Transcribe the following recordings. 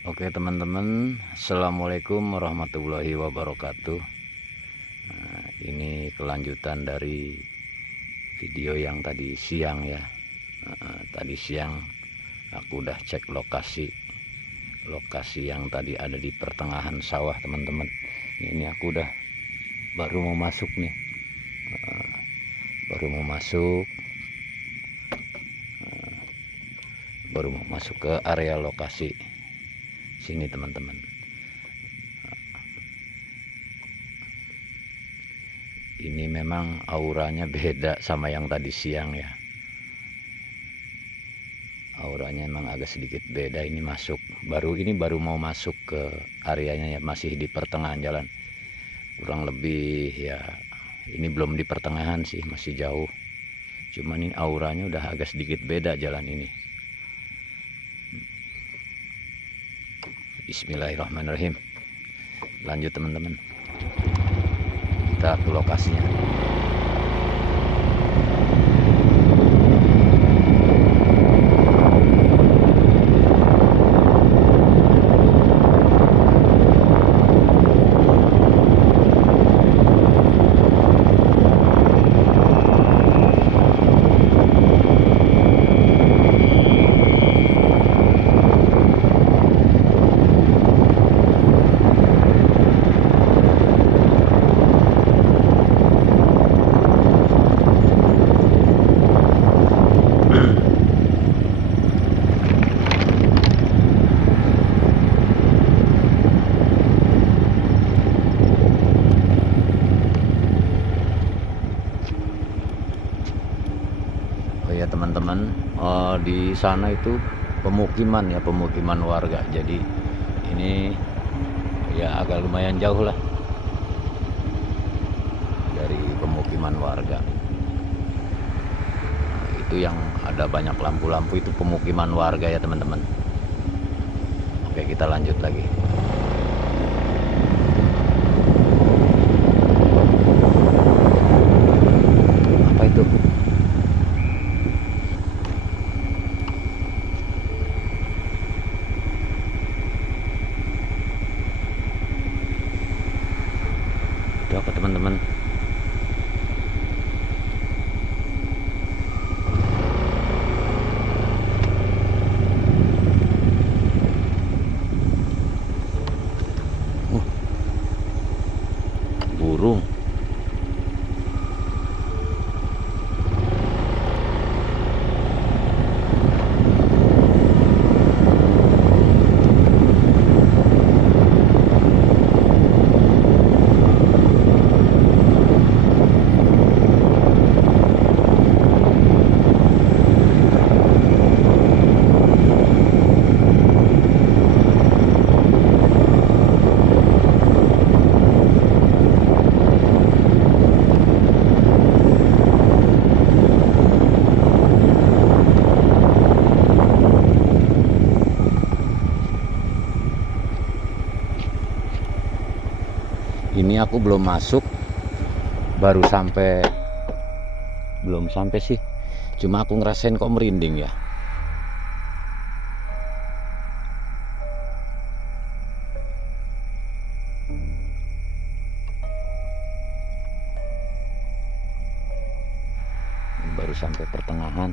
Oke teman-teman, assalamualaikum warahmatullahi wabarakatuh. Nah, ini kelanjutan dari video yang tadi siang ya. Tadi siang aku udah cek lokasi yang tadi ada di pertengahan sawah teman-teman. Ini aku udah baru mau masuk nih, baru mau masuk ke area lokasi sini teman-teman. Ini memang auranya beda sama yang tadi siang ya. Auranya emang agak sedikit beda. Ini baru mau masuk ke areanya ya, masih di pertengahan jalan. Kurang lebih ya, ini belum di pertengahan sih, masih jauh. Cuman ini auranya udah agak sedikit beda jalan ini. Bismillahirrahmanirrahim. Lanjut teman-teman. Kita ke lokasinya. Oh ya teman-teman, di sana itu pemukiman warga. Jadi ini ya agak lumayan jauh lah dari pemukiman warga. Itu yang ada banyak lampu-lampu itu pemukiman warga ya teman-teman. Oke, kita lanjut lagi. Apa itu? Itu apa teman-teman? Burung. Ini aku belum masuk, belum sampai sih, cuma aku ngerasain kok merinding ya. Baru sampai pertengahan.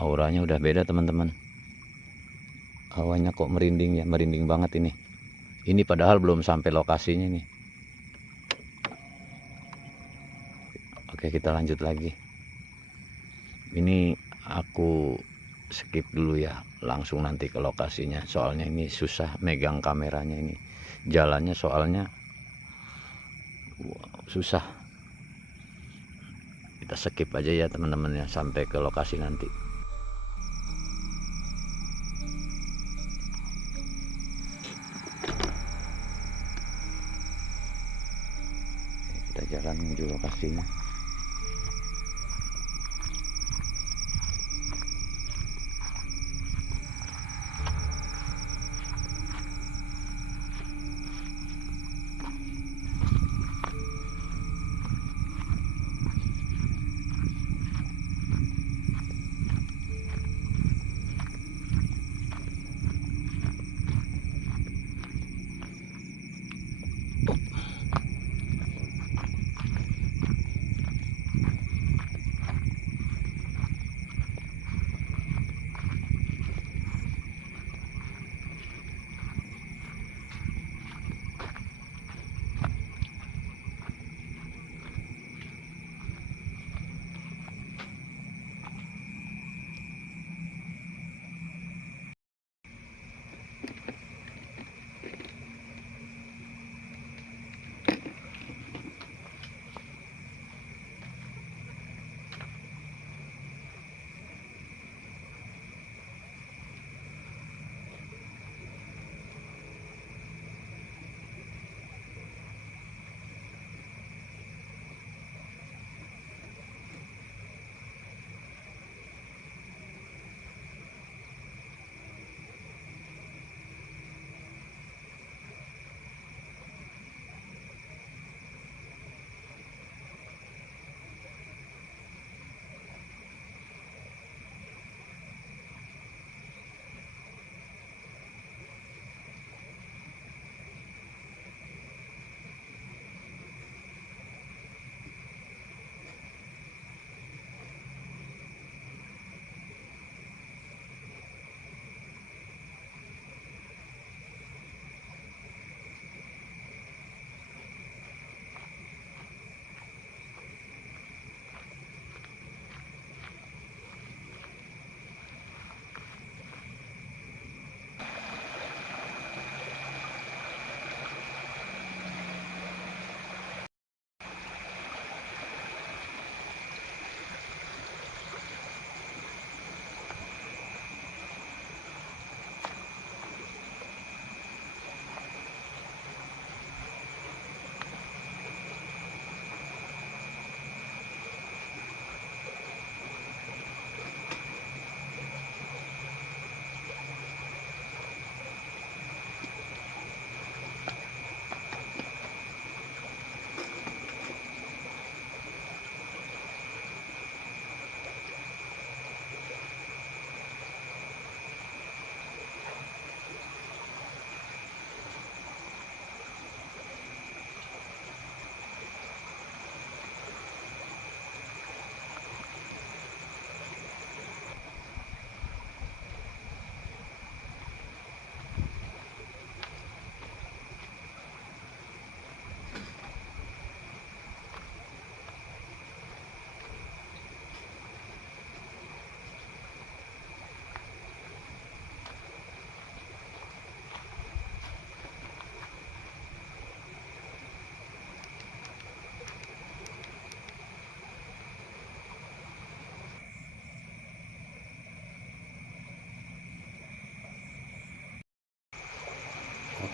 Auranya udah beda teman-teman. Hawanya kok merinding ya, merinding banget ini. Ini padahal belum sampai lokasinya nih. Oke, kita lanjut lagi. Ini aku skip dulu ya, langsung nanti ke lokasinya. Soalnya ini susah megang kameranya ini. Jalannya soalnya susah. Kita skip aja ya teman-teman ya, sampai ke lokasi nanti. Kita jalan menuju lokasinya.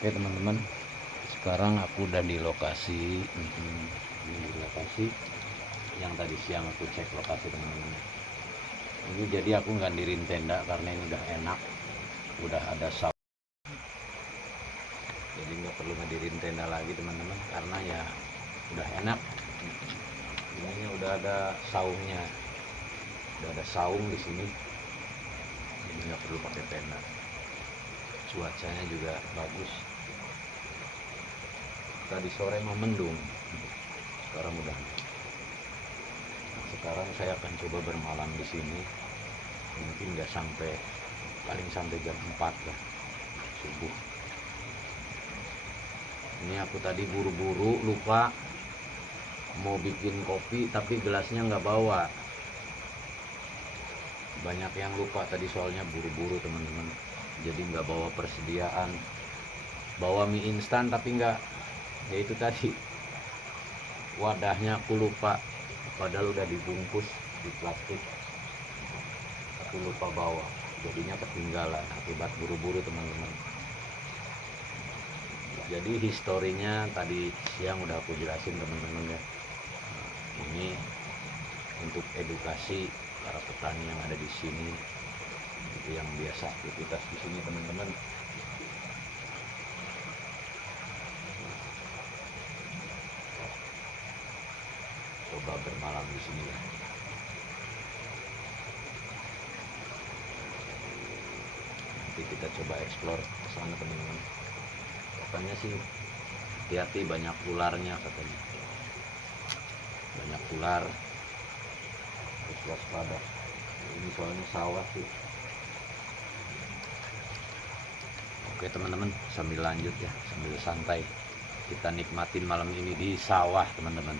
Oke teman-teman, sekarang aku udah di lokasi. Ini di lokasi yang tadi siang aku cek lokasi teman-teman. Ini jadi aku nggak dirin tenda karena ini udah enak, udah ada saung, jadi nggak perlu ngedirin tenda lagi teman-teman, karena ya udah enak. Ini udah ada saungnya, udah ada saung di sini, jadi nggak perlu pakai tenda. Cuacanya juga bagus. Tadi sore mau mendung, sekarang udah. Nah, sekarang saya akan coba bermalam di sini, mungkin nggak sampai, paling sampai jam 4 lah subuh. Ini aku tadi buru-buru lupa mau bikin kopi tapi gelasnya nggak bawa. Banyak yang lupa tadi soalnya buru-buru teman-teman, jadi nggak bawa persediaan. Bawa mie instan tapi nggak, ya itu tadi wadahnya aku lupa, padahal udah dibungkus di plastik, aku lupa bawa, jadinya ketinggalan akibat buru-buru teman-teman. Jadi historinya tadi siang udah aku jelasin teman-teman ya. Ini untuk edukasi para petani yang ada di sini, itu yang biasa aktivitas di sini teman-teman. Coba bermalam di sini ya. Nanti kita coba explore ke sana teman-teman. Katanya sih hati-hati, banyak ularnya katanya. Banyak ular, harus waspada. Ini soalnya sawah sih. Oke teman-teman, sambil lanjut ya, sambil santai kita nikmatin malam ini di sawah teman-teman.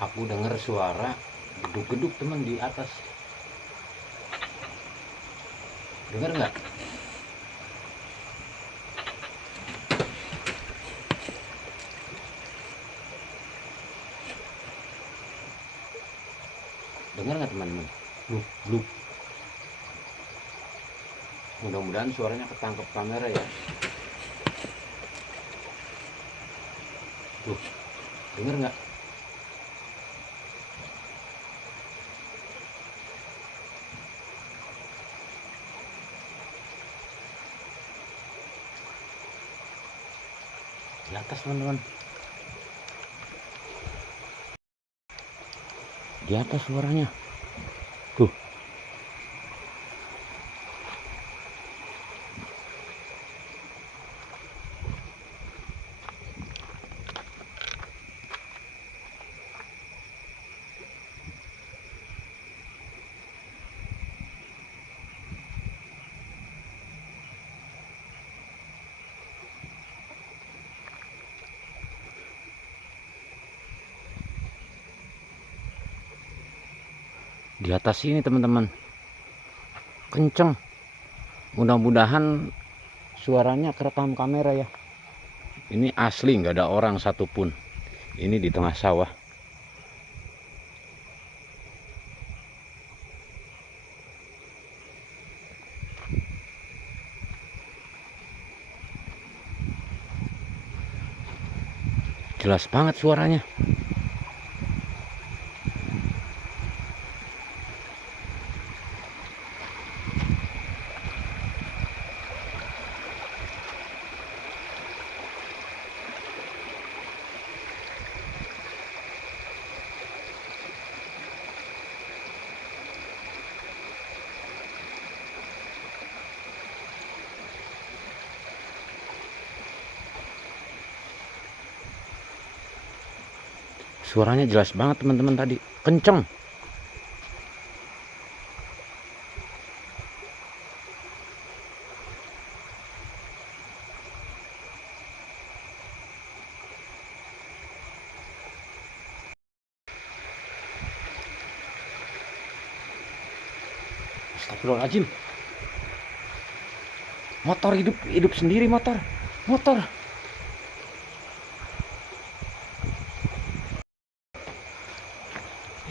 Aku dengar suara geduk-geduk teman di atas. Dengar nggak? Dengar nggak teman-teman? Bluk bluk. Mudah-mudahan suaranya ketangkep kamera ya. Tuh, dengar nggak? Di atas teman-teman. Di atas suaranya. Tuh. Di atas ini teman-teman, kenceng. Mudah-mudahan suaranya kerekam kamera ya. Ini asli nggak ada orang satupun. Ini di tengah sawah. Jelas banget suaranya. Suaranya jelas banget teman-teman tadi, kenceng. Astagfirullahaladzim. Motor hidup sendiri, motor.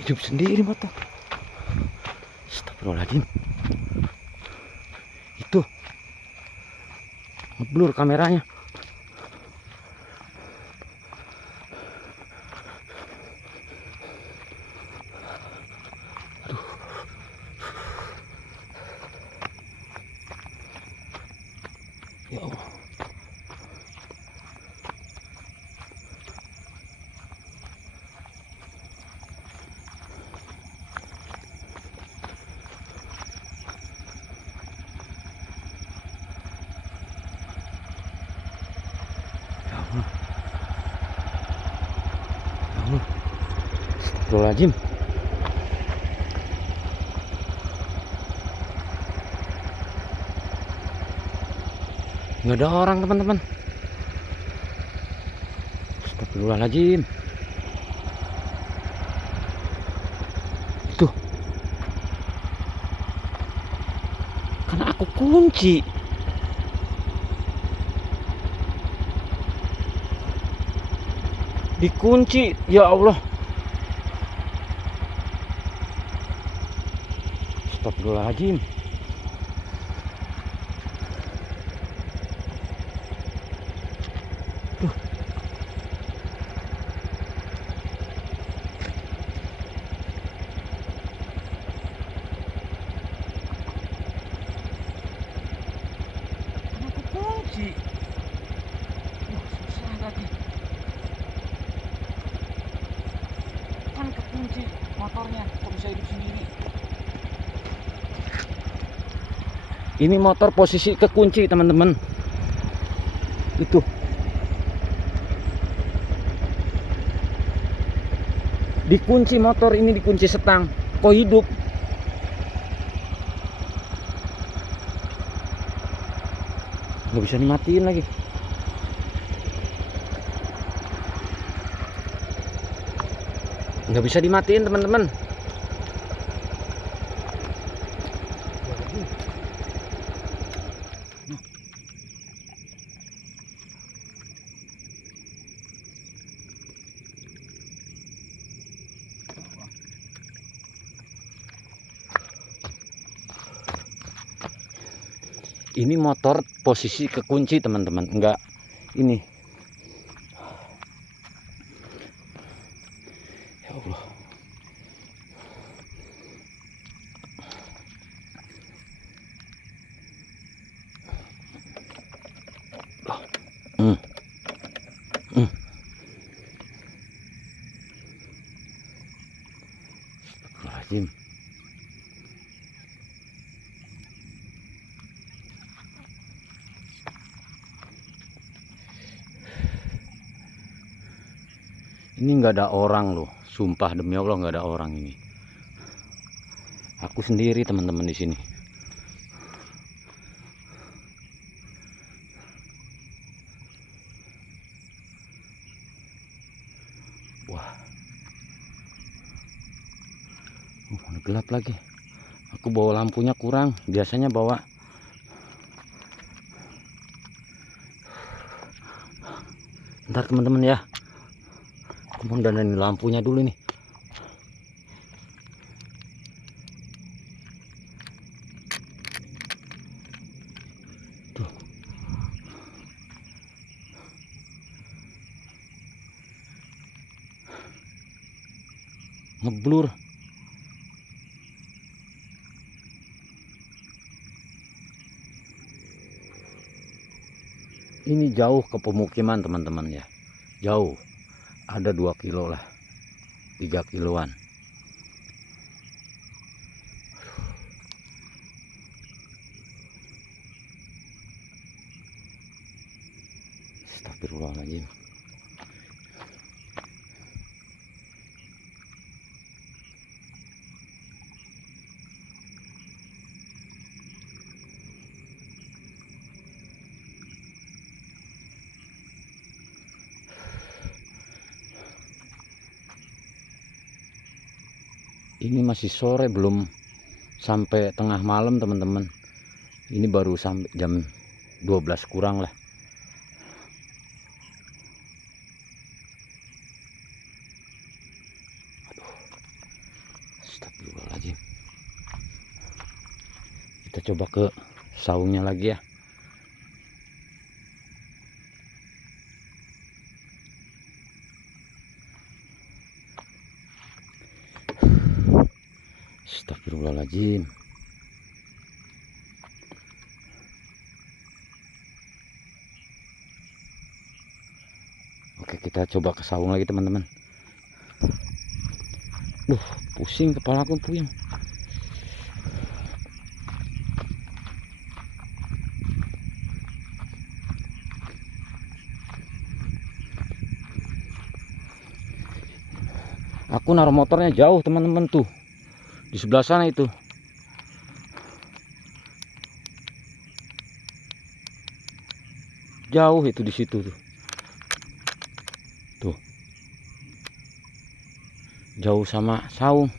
Hidup sendiri motor. Astagfirullahaladzim. Itu ngeblur kameranya. Aduh. Ya Allah. Astagfirullahaladzim. Nggak ada orang teman-teman. Astagfirullahaladzim. Itu karena aku kunci. Dikunci, ya Allah. Astagfirullahaladzim. Tuh. Kenapa kunci? Wah, susah lagi. Kan kekunci motornya, kok bisa hidup sendiri? Ini motor posisi kekunci teman-teman. Itu dikunci motor ini, dikunci setang, kok hidup? Nggak bisa dimatiin lagi. Nggak bisa dimatiin teman-teman. Ini motor posisi kekunci teman-teman, enggak ini. Ya Allah. Astagfirullahaladzim. Ini nggak ada orang loh, sumpah demi Allah nggak ada orang ini. Aku sendiri teman-teman di sini. Wah, gelap lagi. Aku bawa lampunya kurang, biasanya bawa. Ntar teman-teman ya. Aku mau dandanin lampunya dulu nih. Tuh. Ngeblur. Ini jauh ke pemukiman teman-teman ya. Jauh. Ada 2 kilo lah. 3 kiloan. Astagfirullahaladzim. Ini masih sore, belum sampai tengah malam teman-teman. Ini baru sampai jam 12 kurang lah. Aduh. Astagfirullahaladzim. Kita coba ke saungnya lagi ya. Astagfirullahaladzim. Oke, kita coba ke saung lagi teman-teman. Duh, pusing kepala aku, puyeng. Aku naruh motornya jauh teman-teman tuh. Di sebelah sana itu. Jauh itu di situ tuh. Tuh. Jauh sama saung.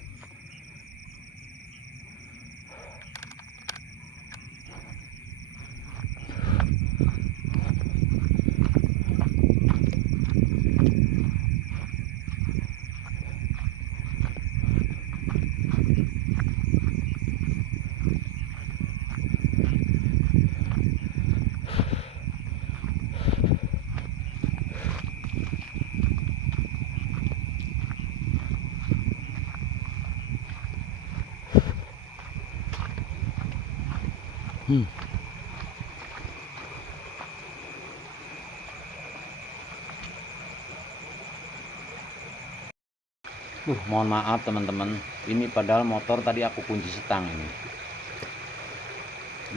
Mohon maaf teman-teman. Ini padahal motor tadi aku kunci setang ini.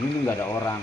Ini nggak ada orang.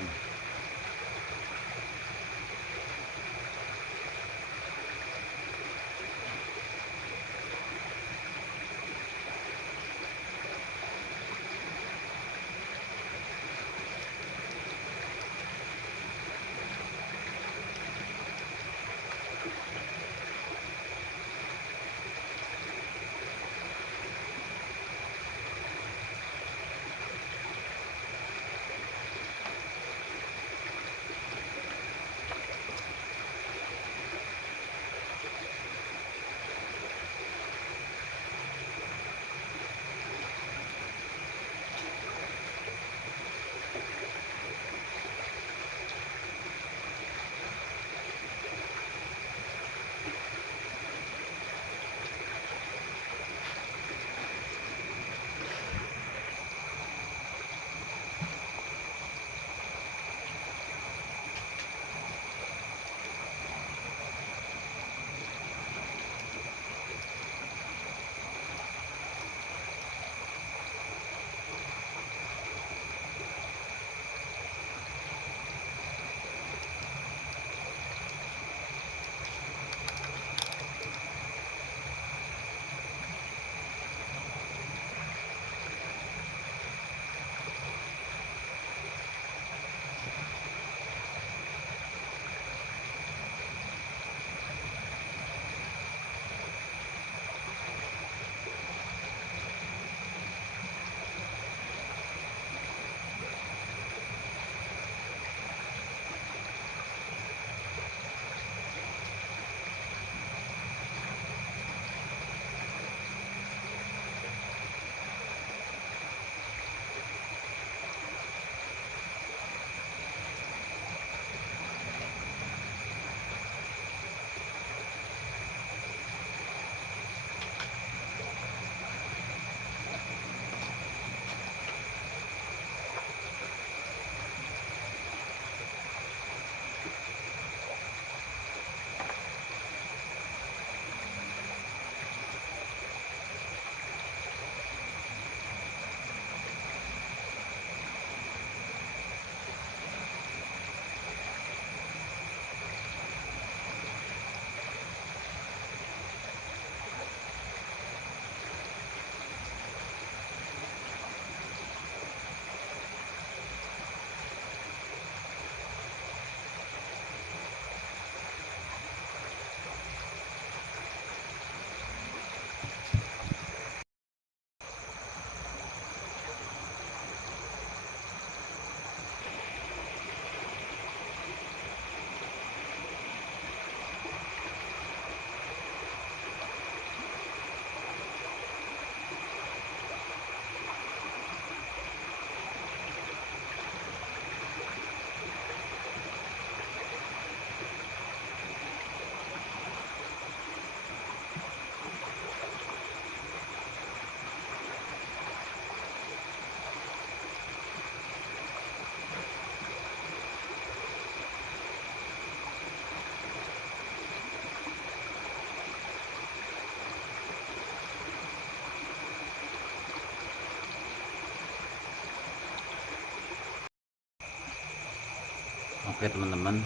Oke teman-teman,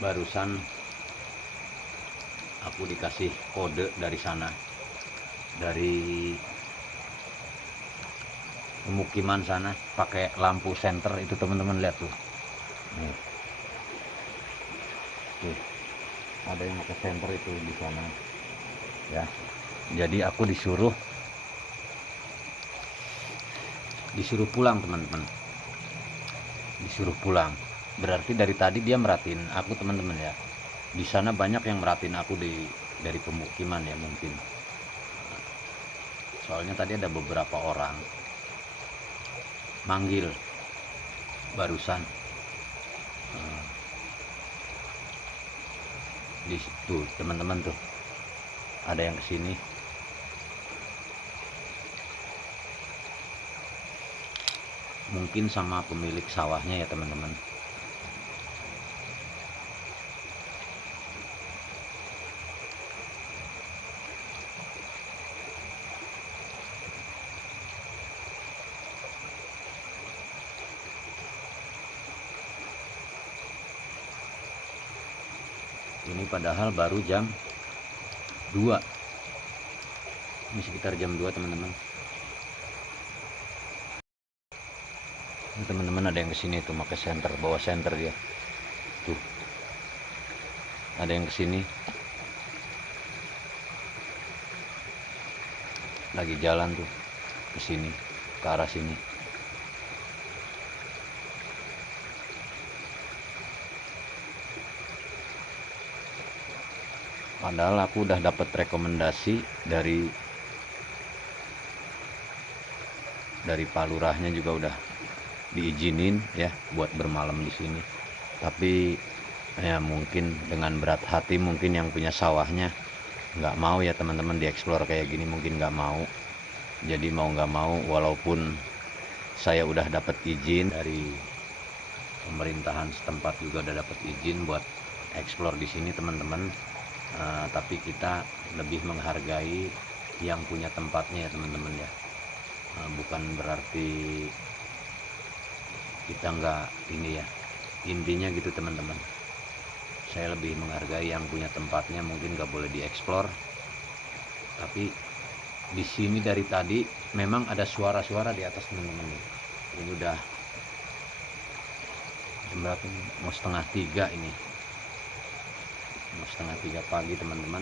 barusan aku dikasih kode dari sana, dari pemukiman sana, pakai lampu senter itu teman-teman. Lihat tuh, nih tuh ada yang pakai senter itu di sana ya. Jadi aku disuruh pulang teman-teman, disuruh pulang. Berarti dari tadi dia merhatiin aku teman-teman ya. Di sana banyak yang merhatiin aku dari pemukiman ya mungkin. Soalnya tadi ada beberapa orang manggil barusan. Di situ teman-teman tuh ada yang kesini. Mungkin sama pemilik sawahnya ya teman-teman. Ini padahal baru jam 2. Ini sekitar jam 2 teman-teman. Ini teman-teman ada yang kesini tuh pakai senter, bawa senter dia. Tuh. Ada yang kesini. Lagi jalan tuh ke sini, ke arah sini. Padahal aku udah dapat rekomendasi dari Pak Lurahnya juga udah diizinin ya buat bermalam di sini. Tapi ya mungkin dengan berat hati mungkin yang punya sawahnya nggak mau ya teman-teman dieksplor kayak gini, mungkin nggak mau. Jadi mau nggak mau, walaupun saya udah dapat izin dari pemerintahan setempat, juga udah dapat izin buat eksplor di sini teman-teman, tapi kita lebih menghargai yang punya tempatnya ya teman-teman ya. Bukan berarti kita nggak ini ya, intinya gitu teman-teman. Saya lebih menghargai yang punya tempatnya, mungkin nggak boleh dieksplor. Tapi di sini dari tadi memang ada suara-suara di atas teman-teman. Ini udah jam berapa ini? Mau 2:30 ini. Mau 2:30 pagi teman-teman.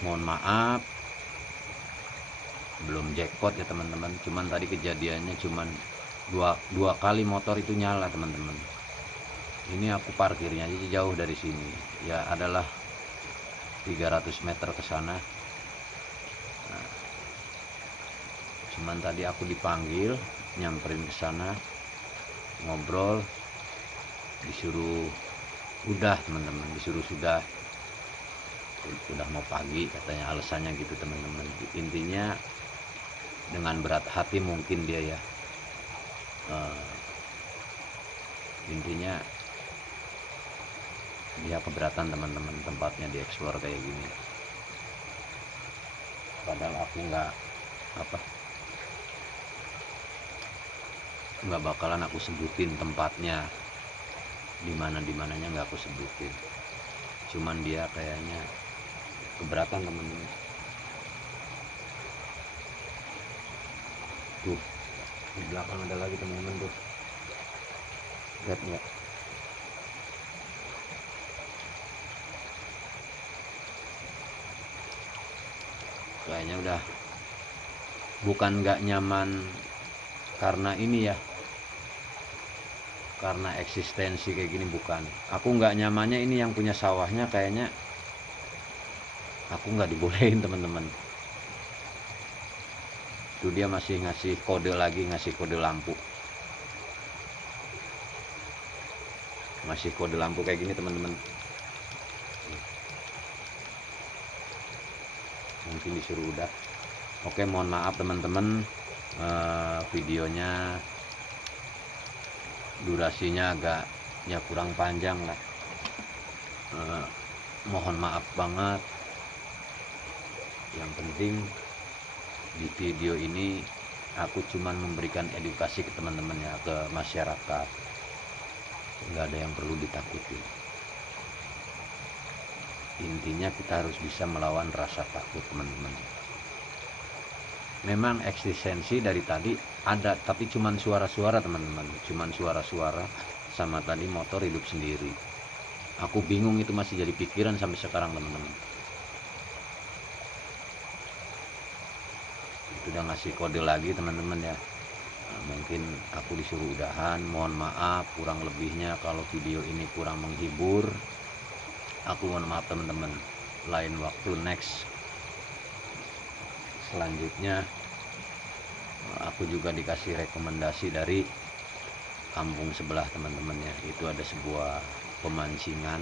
Mohon maaf belum jackpot ya teman-teman. Cuman tadi kejadiannya cuman dua kali motor itu nyala teman-teman. Ini aku parkirnya aja jauh dari sini ya, adalah 300 meter ke sana. Nah, cuman tadi aku dipanggil nyamperin ke sana, ngobrol, disuruh udah teman-teman, disuruh sudah mau pagi katanya, alasannya gitu teman-teman. Intinya dengan berat hati mungkin dia ya, intinya dia keberatan teman-teman tempatnya dieksplor kayak gini. Padahal aku nggak bakalan aku sebutin tempatnya dimananya, nggak aku sebutin. Cuman dia kayaknya keberatan teman-teman. Tuh di belakang ada lagi teman-teman tuh, lihat nggak? Kayaknya udah bukan nggak nyaman karena ini ya, karena eksistensi kayak gini, bukan. Aku nggak nyamannya ini yang punya sawahnya, kayaknya aku nggak dibolehin teman-teman. Tuh dia masih ngasih kode lagi, ngasih kode lampu, masih kode lampu kayak gini teman-teman. Mungkin disuruh udah. Oke, mohon maaf teman-teman, videonya durasinya agak ya kurang panjang lah. Mohon maaf banget. Yang penting di video ini aku cuman memberikan edukasi ke teman-temannya, ke masyarakat. Nggak ada yang perlu ditakuti. Intinya kita harus bisa melawan rasa takut, teman-teman. Memang eksistensi dari tadi ada, tapi cuman suara-suara, teman-teman. Cuman suara-suara sama tadi motor hidup sendiri. Aku bingung, itu masih jadi pikiran sampai sekarang, teman-teman. Itu udah ngasih kode lagi, teman-teman ya. Nah, mungkin aku disuruh udahan, mohon maaf kurang lebihnya kalau video ini kurang menghibur. Aku mohon maaf, teman-teman. Lain waktu, next selanjutnya aku juga dikasih rekomendasi dari kampung sebelah, teman-teman ya. Itu ada sebuah pemancingan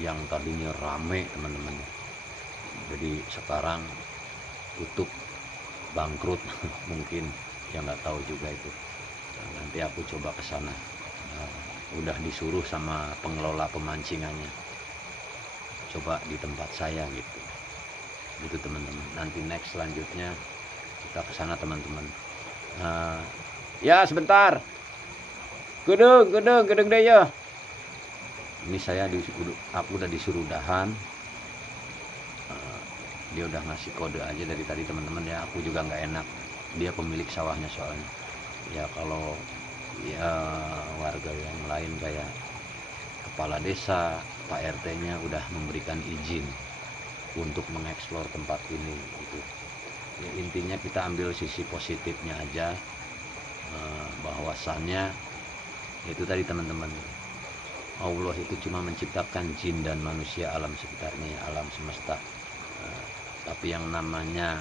yang tadinya rame, teman-teman. Jadi sekarang tutup, bangkrut mungkin, yang nggak tahu juga itu. Nah, nanti aku coba ke sana. Udah disuruh sama pengelola pemancingannya, coba di tempat saya gitu teman-teman. Nanti next selanjutnya kita ke sana, teman-teman. Ya sebentar, gedung deh ya. Ini aku udah disuruh udahan. Dia udah ngasih kode aja dari tadi, teman-teman ya. Aku juga nggak enak, dia pemilik sawahnya soalnya. Ya kalau ya warga yang lain kayak kepala desa, Pak RT-nya udah memberikan izin untuk mengeksplor tempat ini gitu. Ya, intinya kita ambil sisi positifnya aja, bahwasannya itu tadi, teman-teman, Allah itu cuma menciptakan jin dan manusia, alam sekitarnya, alam semesta. Tapi yang namanya,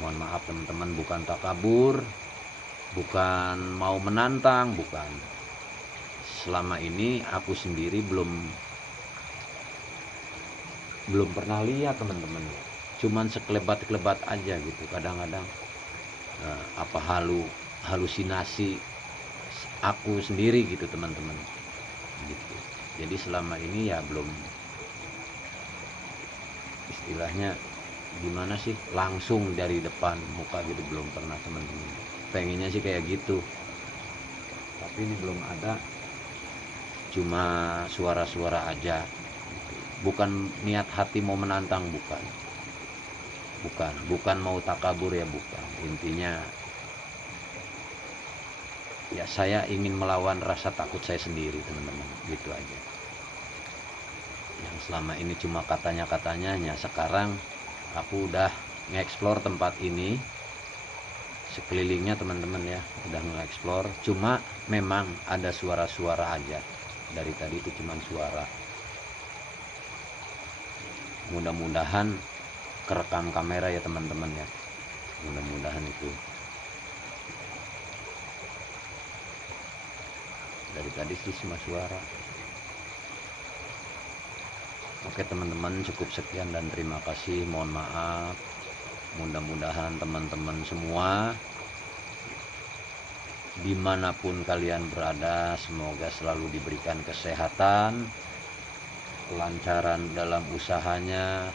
mohon maaf teman-teman, bukan takabur, bukan mau menantang, bukan. Selama ini aku sendiri belum pernah lihat, teman-teman. Cuman sekelebat-kelebat aja gitu. Kadang-kadang apa halusinasi aku sendiri gitu, teman-teman. Gitu. Jadi selama ini ya belum, istilahnya gimana sih, langsung dari depan muka gitu, belum pernah, teman-teman. Pengennya sih kayak gitu, tapi ini belum ada. Cuma suara-suara aja, bukan niat hati mau menantang, bukan mau takabur ya, bukan. Intinya ya saya ingin melawan rasa takut saya sendiri, teman-teman, gitu aja. Yang selama ini cuma katanya, sekarang aku udah nge-explore tempat ini sekelilingnya, teman-teman ya. Udah nge-explore, cuma memang ada suara-suara aja. Dari tadi itu cuma suara. Mudah-mudahan kerekam kamera ya, teman-teman ya. Mudah-mudahan itu. Dari tadi sih cuma suara. Oke teman-teman, cukup sekian dan terima kasih. Mohon maaf. Mudah-mudahan teman-teman semua dimanapun kalian berada, semoga selalu diberikan kesehatan, kelancaran dalam usahanya,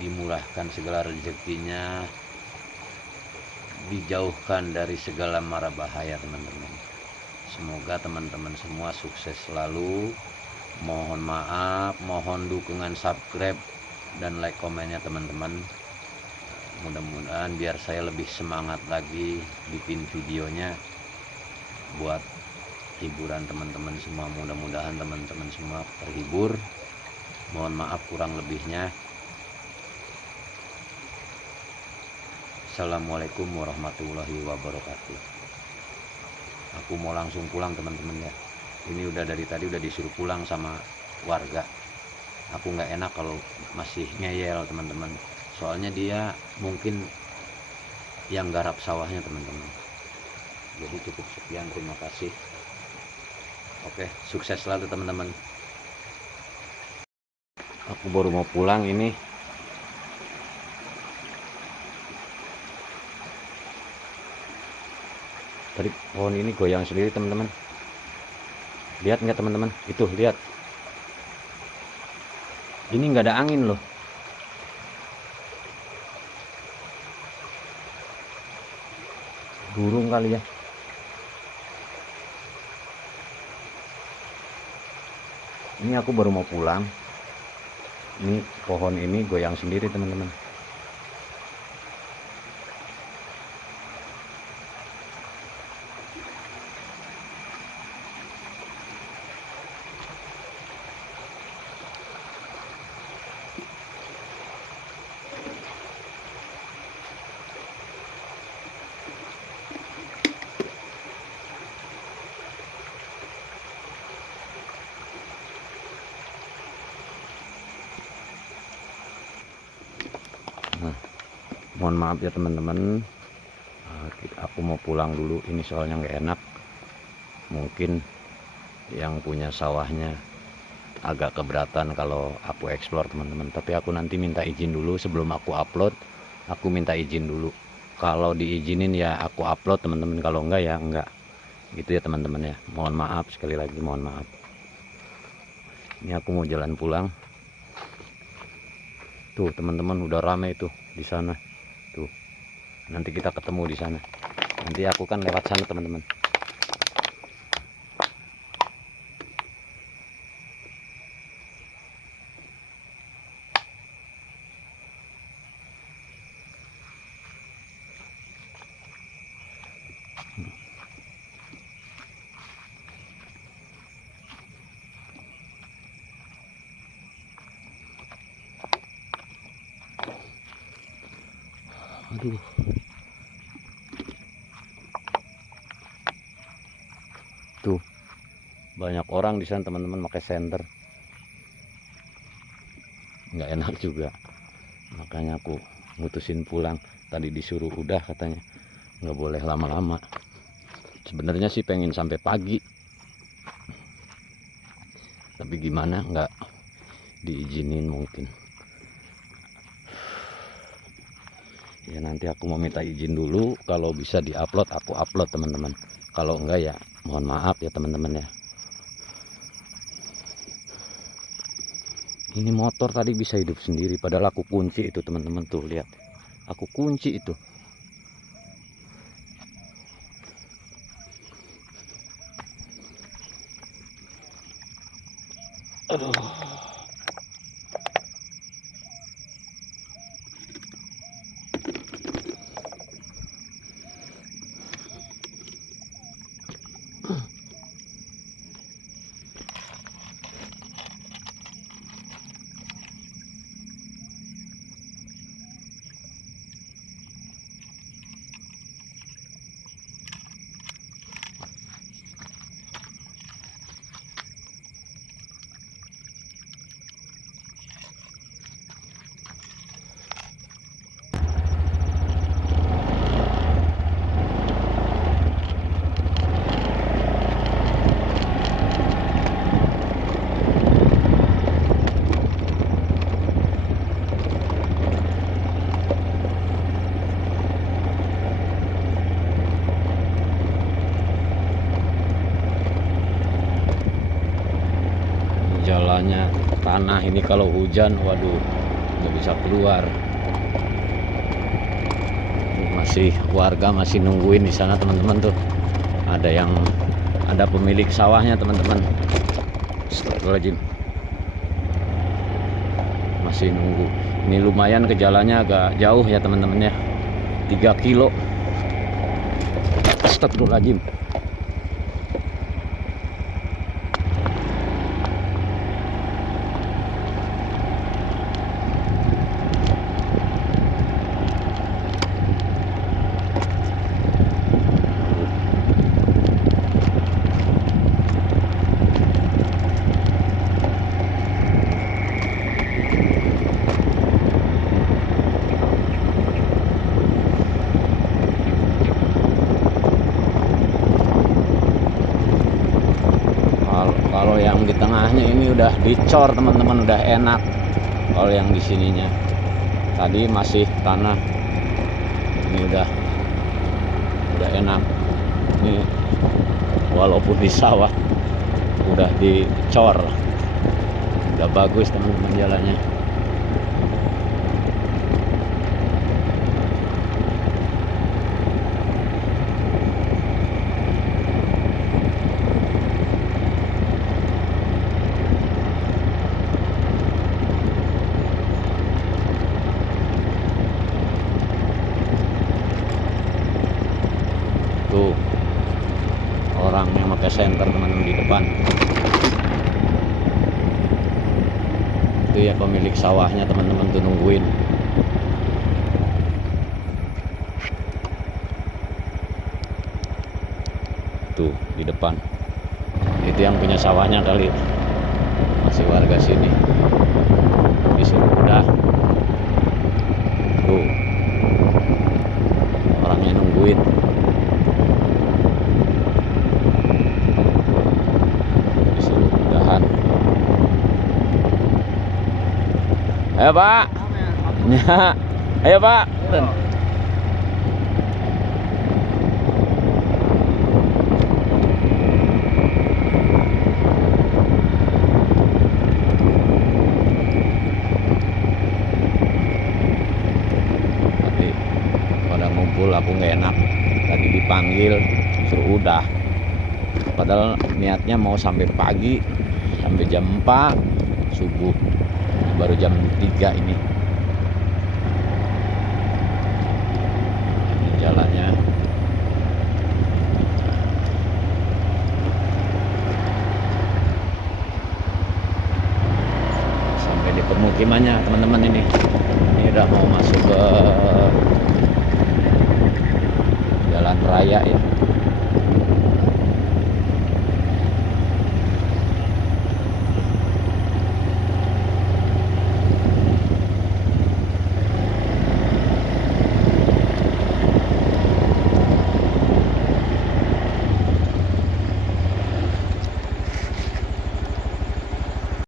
dimurahkan segala rezekinya, dijauhkan dari segala mara bahaya, teman-teman. Semoga teman-teman semua sukses selalu. Mohon maaf, mohon dukungan subscribe dan like komennya, teman-teman. Mudah-mudahan biar saya lebih semangat lagi bikin videonya buat hiburan teman-teman semua. Mudah-mudahan teman-teman semua terhibur. Mohon maaf kurang lebihnya. Assalamualaikum warahmatullahi wabarakatuh. Aku mau langsung pulang, teman-teman ya. Ini udah dari tadi udah disuruh pulang sama warga. Aku nggak enak kalau masih ngeyel, teman-teman. Soalnya dia mungkin yang garap sawahnya, teman-teman. Jadi cukup sekian, terima kasih. Oke, sukses selalu teman-teman. Aku baru mau pulang ini. Tadi pohon ini goyang sendiri, teman-teman. Lihat nggak, teman-teman? Itu lihat. Ini nggak ada angin loh. burung kali ya. Ini aku baru mau pulang. Ini pohon ini goyang sendiri teman-teman. Nah, mohon maaf ya teman-teman, aku mau pulang dulu. Ini soalnya nggak enak. Mungkin yang punya sawahnya agak keberatan kalau aku eksplor teman-teman, tapi aku nanti minta izin dulu sebelum aku upload. Aku minta izin dulu, kalau diizinin ya aku upload teman-teman, kalau enggak ya enggak, gitu ya teman-teman ya. Mohon maaf sekali lagi, mohon maaf. Ini aku mau jalan pulang. Tuh teman-teman, udah rame itu di sana tuh. Nanti kita ketemu di sana. Nanti aku kan lewat sana teman-teman. Aduh. Tuh, banyak orang di sana teman-teman pakai senter. Nggak enak juga. Makanya aku mutusin pulang. Tadi disuruh udah katanya nggak boleh lama-lama. Sebenarnya sih pengen sampai pagi. Tapi gimana, nggak diizinin mungkin. Ya nanti aku mau minta izin dulu, kalau bisa diupload aku upload teman-teman, kalau enggak ya mohon maaf ya teman-teman ya. Ini motor tadi bisa hidup sendiri padahal aku kunci itu teman-teman, tuh lihat aku kunci itu. Aduh. Jalannya tanah ini kalau hujan, waduh, nggak bisa keluar. Masih warga masih nungguin di sana teman-teman tuh. Ada pemilik sawahnya teman-teman. Astagfirullahaladzim. Masih nunggu. Ini lumayan ke jalannya agak jauh ya teman-teman ya. 3 kilo. Astagfirullahaladzim. Kalau yang di tengahnya ini udah dicor teman-teman, udah enak. Kalau yang di sininya tadi masih tanah, ini udah enak. Ini walaupun di sawah udah dicor, udah bagus teman-teman jalannya. Center teman-teman di depan. Itu ya pemilik sawahnya teman-teman tuh nungguin. Tuh di depan. Itu yang punya sawahnya kali. Masih warga sini. Disuruh udah. Tuh. Orangnya nungguin. Disuruh udahan. Ayo Pak. Ya. Ayo Pak. Pada ngumpul, aku nggak enak tadi dipanggil suruh udah, padahal niatnya mau sampai pagi, sampai jam 4 subuh, baru jam 3 ini jalannya. Sampai di permukimannya teman-teman, ini udah mau masuk ke jalan raya ya.